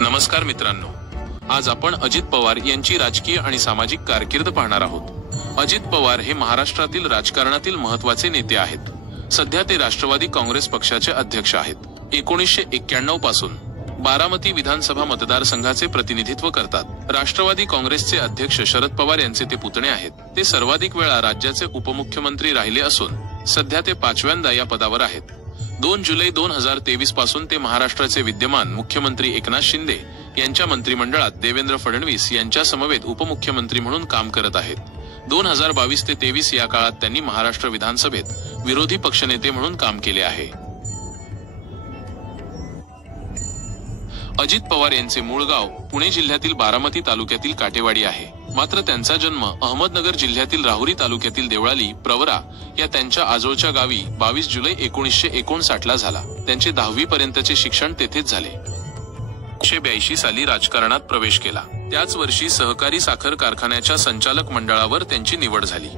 नमस्कार मित्रांनो, आज आपण अजित पवार यांची राजकीय आणि सामाजिक कारकीर्द पाहणार आहोत। अजित पवार हे महाराष्ट्रातील राजकारणातील महत्त्वाचे नेते आहेत। सध्या ते राष्ट्रवादी काँग्रेस पक्षाचे अध्यक्ष आहेत। 1991 पासून बारामती विधानसभा मतदारसंघाचे प्रतिनिधित्व करतात। राष्ट्रवादी काँग्रेसचे अध्यक्ष शरद पवार यांचे ते पुतणे आहेत। ते सर्वाधिक वेळा राज्याचे उपमुख्यमंत्री राहिले असून सध्या ते 5व्यांदा या पदावर आहेत। 2 जुलै 2023 पासून ते महाराष्ट्राचे विद्यमान मुख्यमंत्री एकनाथ शिंदे यांच्या मंत्रिमंडळात देवेंद्र फडणवीस यांच्या समवेत उपमुख्यमंत्री म्हणून काम करत आहेत। 2022 ते 23 या काळात त्यांनी महाराष्ट्र विधानसभेत विरोधी पक्षनेते म्हणून काम केले आहे। अजित पवार यांचे मूळ गाव पुणे जिल्ह्यातील बारामती तालुक्यातील काटेवाडी आहे, मात्र त्यांचा जन्म अहमदनगर जिल्ह्यातील राहुरी तालुक्यातील देवळाली प्रवरा या त्यांच्या आजोळच्या गावी 22 जुलै 1959 ला झाला। त्यांचे 10वी पर्यंतचे शिक्षण तेथेच झाले। 1982 साली राजकारणात प्रवेश केला। त्याच वर्षी सहकारी साखर कारखान्याच्या संचालक मंडळावर त्यांची निवड झाली।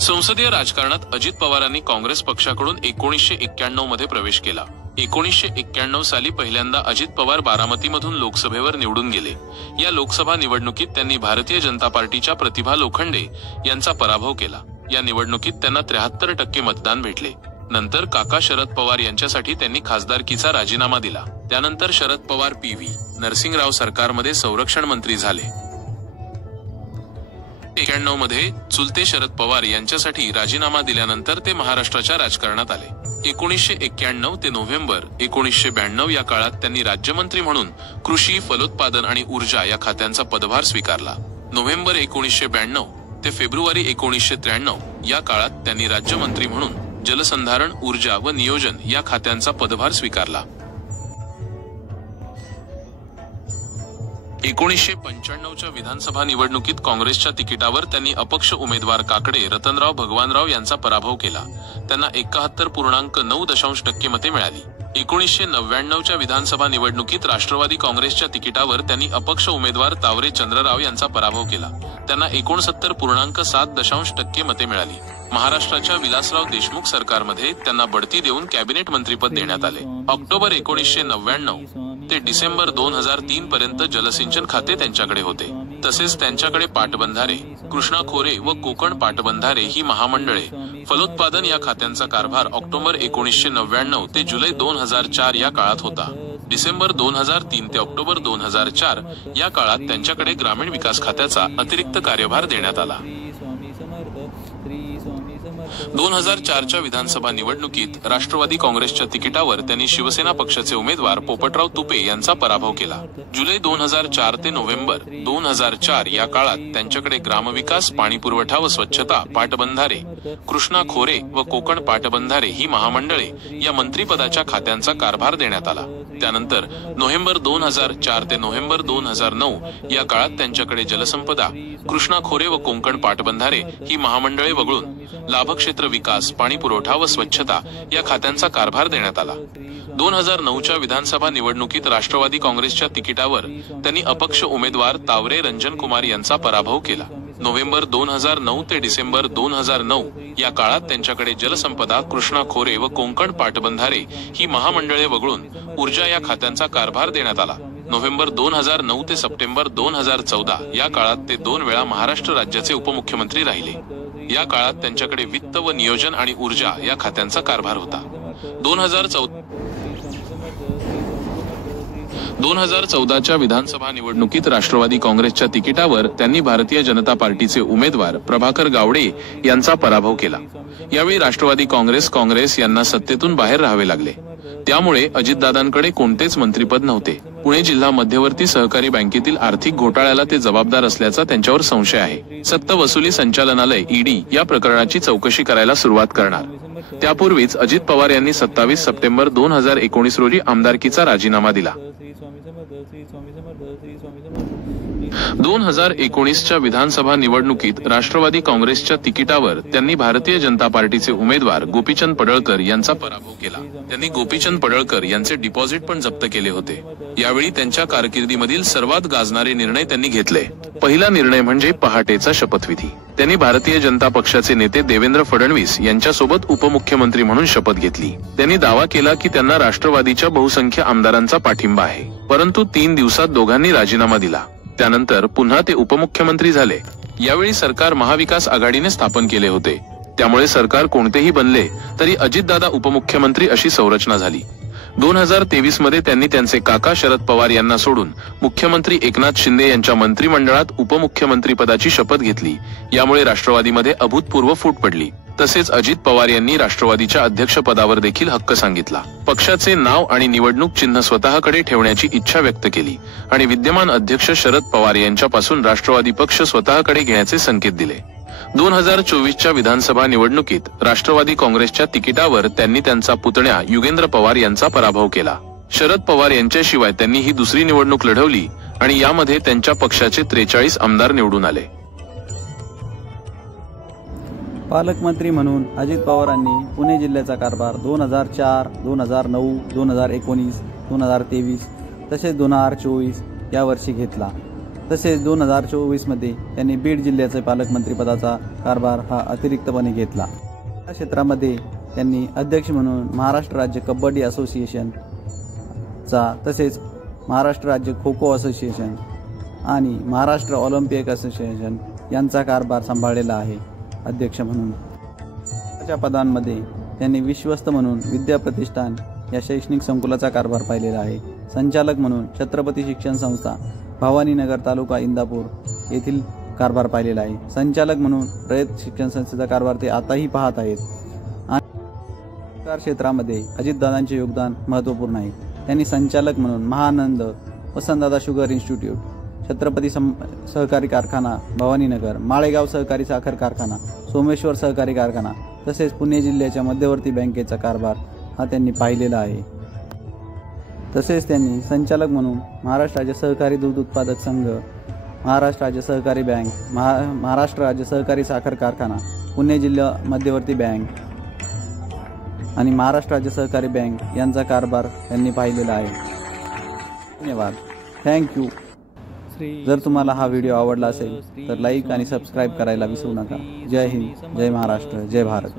संसदीय राजकारणात अजित पवारांनी काँग्रेस पक्षाकडून 1991 मध्ये प्रवेश केला। 1991 साली पहिल्यांदा अजित पवार बारामतीमधून लोकसभेवर निवडून गेले। या लोकसभा निवडणुकीत त्यांनी भारतीय जनता पार्टीच्या प्रतिभा लोखंडे यांचा पराभव केला। या निवडणुकीत त्यांना 73% मतदान भेटले। नंतर काका शरद पवार यांच्यासाठी त्यांनी खासदारकीचा राजीनामा दिला। त्यानंतर शरद पवार PV नरसिंहराव सरकारमध्ये संरक्षण मंत्री झाले। 91 मध्ये चुलते शरद पवार यांच्यासाठी राजीनामा दिल्यानंतर ते महाराष्ट्राच्या राजकारणात आले। 1991 ते नोव्हेंबर 1992 या काळात त्यांनी राज्यमंत्री म्हणून कृषी, फलोत्पादन आणि ऊर्जा या खात्यांचा पदभार स्वीकारला। नोव्हेंबर 1992 ते फेब्रुवारी 1993 या काळात त्यांनी राज्यमंत्री म्हणून जलसंधारण, ऊर्जा व नियोजन या खात्यांचा पदभार स्वीकारला। 1995च्या विधानसभा निवडणुकीत काँग्रेसच्या तिकिटावर त्यांनी अपक्ष उमेदवार काकडे रतनराव भगवानराव यांचा पराभव केला। त्यांना 71.9% मते मिळाली। 1999च्या विधानसभा निवडणुकीत राष्ट्रवादी काँग्रेसच्या तिकिटावर त्यांनी अपक्ष उमेदवार तावरे चंद्रराव यांचा पराभव केला। त्यांना 69.7% मते मिळाली। महाराष्ट्राच्या विलासराव देशमुख सरकारमध्ये त्यांना बढती देऊन कॅबिनेट मंत्रीपद देण्यात आले। ऑक्टोबर 1999 ते डिसेंबर 2003 पर्यंत जलसिंचन खाते त्यांच्याकडे होते। तसेच त्यांच्याकडे पाटबंधारे, कृष्णा खोरे व कोकण पाटबंधारे ही महामंडळे, फलोत्पादन या खात्यांचा कारभार ऑक्टोबर 1999 ते जुलै 2004 या काळात होता। डिसेंबर 2003 ते ऑक्टोबर 2004 या काळात त्यांच्याकडे ग्रामीण विकास खात्याचा अतिरिक्त कार्यभार देण्यात आला। 2004च्या विधानसभा निवडणुकीत राष्ट्रवादी काँग्रेसच्या तिकिटावर त्यांनी शिवसेना पक्षाचे उमेदवार पोपटराव तुपे यांचा पराभव केला। जुलै 2004 ते नोव्हेंबर 2004 या काळात त्यांच्याकडे ग्रामविकास, पाणीपुरवठा व स्वच्छता, पाटबंधारे, कृष्णा खोरे व कोकण पाटबंधारे ही महामंडळे या मंत्रिपदाच्या खात्यांचा कारभार देण्यात आला। त्यानंतर नोव्हेंबर 2004 ते नोव्हेंबर 2009 या काळात त्यांच्याकडे जलसंपदा, कृष्णा खोरे व कोकण पाटबंधारे ही महामंडळे वगळून लाभक्षेत्र विकास, पाणीपुरवठा व स्वच्छता या खात्यांचा कारभार देण्यात आला। 2009च्या विधानसभा निवडणुकीत राष्ट्रवादी काँग्रेसच्या तिकिटावर त्यांनी अपक्ष उमेदवार तावरे रंजन कुमार यांचा पराभव केला। नोव्हेंबर 2009 ते डिसेंबर 2009 या काळात त्यांच्याकडे जलसंपदा, कृष्णा खोरे व कोकण पाटबंधारे ही महामंडळे वगळून ऊर्जा या खात्यांचा कारभार देण्यात आला। नोव्हेंबर 2009 ते सप्टेंबर 2014 या काळात ते 2 वेळा महाराष्ट्र राज्याचे उपमुख्यमंत्री राहिले। या काळात त्यांच्याकडे वित्त व नियोजन आणि ऊर्जा या खात्यांचा कारभार होता। 2014च्या विधानसभा निवडणुकीत राष्ट्रवादी काँग्रेसच्या तिकिटावर त्यांनी भारतीय जनता पार्टीचे उमेदवार प्रभाकर गावडे यांचा पराभव केला। यावेळी राष्ट्रवादी काँग्रेस यांना सत्तेतून बाहेर राहावे लागले। त्यामुळे अजितदादांकडे कोणतेच मंत्रिपद नव्हते। पुणे जिल्हा मध्यवर्ती सहकारी बँकेतील आर्थिक घोटाळ्याला ते जबाबदार असल्याचा त्यांच्यावर संशय आहे। सक्तवसुली संचालनालय ED या प्रकरणाची चौकशी करायला सुरुवात करणार। त्यापूर्वीच अजित पवार यांनी 27 सप्टेंबर 2019 रोजी आमदारकीचा राजीनामा दिला। 2019च्या विधानसभा निवडणुकीत राष्ट्रवादी काँग्रेसच्या तिकिटावर त्यांनी भारतीय जनता पार्टीचे उमेदवार गोपीचंद पडळकर यांचा पराभव केला। त्यांनी गोपीचंद पडळकर यांचे डिपॉझिट पण जप्त केले होते। यावेळी त्यांच्या कारकिर्दीमधील सर्वात गाजणारे निर्णय त्यांनी घेतले। पहिला निर्णय म्हणजे पहाटेचा शपथविधी। त्यांनी भारतीय जनता पक्षाचे नेते देवेंद्र फडणवीस यांच्यासोबत उपमुख्यमंत्री म्हणून शपथ घेतली। त्यांनी दावा केला की त्यांना राष्ट्रवादीच्या बहुसंख्य आमदारांचा पाठिंबा आहे, परंतु 3 दिवसात दोघांनी राजीनामा दिला। त्यानंतर पुन्हा ते उपमुख्यमंत्री झाले। यावेळी सरकार महाविकास आघाडीने स्थापन केले होते, त्यामुळे सरकार कोणतेही बनले तरी अजितदादा उपमुख्यमंत्री अशी संरचना झाली। 2023 मध्ये त्यांनी त्यांचे काका शरद पवार यांना सोडून मुख्यमंत्री एकनाथ शिंदे यांच्या मंत्रिमंडळात उपमुख्यमंत्री पदाची शपथ घेतली। यामुळे राष्ट्रवादीमध्ये अभूतपूर्व फूट पडली। तसेच अजित पवार यांनी राष्ट्रवादीच्या अध्यक्षपदावर देखील हक्क सांगितला। पक्षाचे नाव आणि निवडणूक चिन्ह स्वतःकडे ठेवण्याची इच्छा व्यक्त केली आणि विद्यमान अध्यक्ष शरद पवार यांच्यापासून राष्ट्रवादी पक्ष स्वतःकडे घेण्याचे संकेत दिले। 2024च्या विधानसभा निवडणुकीत राष्ट्रवादी काँग्रेसच्या तिकिटावर त्यांनी त्यांचा पुतण्या युगेंद्र पवार यांचा पराभव केला। शरद पवार यांच्याशिवाय त्यांनी ही दुसरी निवडणूक लढवली आणि यामध्ये त्यांच्या पक्षाचे 43 आमदार निवडून आले। पालकमंत्री म्हणून अजित पवारांनी पुणे जिल्ह्याचा कारभार 2004, 2009, 2019, 2023 तसेच 2024 या वर्षी घेतला। तसेच 2024 मध्ये त्यांनी बीड जिल्ह्याचे पालकमंत्रीपदाचा कारभार हा अतिरिक्तपणे घेतला। या क्षेत्रामध्ये त्यांनी अध्यक्ष म्हणून महाराष्ट्र राज्य कबड्डी असोसिएशनचा, तसेच महाराष्ट्र राज्य खो खो असोसिएशन आणि महाराष्ट्र ऑलिम्पिक असोसिएशन यांचा कारभार सांभाळलेला आहे। अध्यक्ष म्हणून अशा पदांमध्ये त्यांनी विश्वस्त म्हणून विद्या प्रतिष्ठान या शैक्षणिक संकुलाचा कारभार पाहिलेला आहे। संचालक म्हणून छत्रपती शिक्षण संस्था भवानीनगर तालुका इंदापूर येथील कारभार पाहिलेला आहे। संचालक म्हणून रयत शिक्षण संस्थेचा कारभार ते आताही पाहत आहेत। आणि क्षेत्रामध्ये अजितदादांचे योगदान महत्त्वपूर्ण आहे। त्यांनी संचालक म्हणून महानंद वसंतदादा शुगर इन्स्टिट्यूट, छत्रपती सहकारी कारखाना भवानीनगर, माळेगाव सहकारी साखर कारखाना, सोमेश्वर सहकारी कारखाना तसेच पुणे जिल्ह्याच्या मध्यवर्ती बँकेचा कारभार हा त्यांनी पाहिलेला आहे। तसेच त्यांनी संचालक म्हणून महाराष्ट्र राज्य सहकारी दूध उत्पादक संघ, महाराष्ट्र राज्य सहकारी बँक, महाराष्ट्र राज्य सहकारी साखर कारखाना, पुणे जिल्हा मध्यवर्ती बँक आणि महाराष्ट्र राज्य सहकारी बँक यांचा कारभार त्यांनी पाहिलेला आहे। धन्यवाद, थँक्यू। जर तुम्हाला हा व्हिडिओ आवडला असेल तर लाईक आणि सबस्क्राईब करायला विसरू नका। जय हिंद, जय महाराष्ट्र, जय भारत।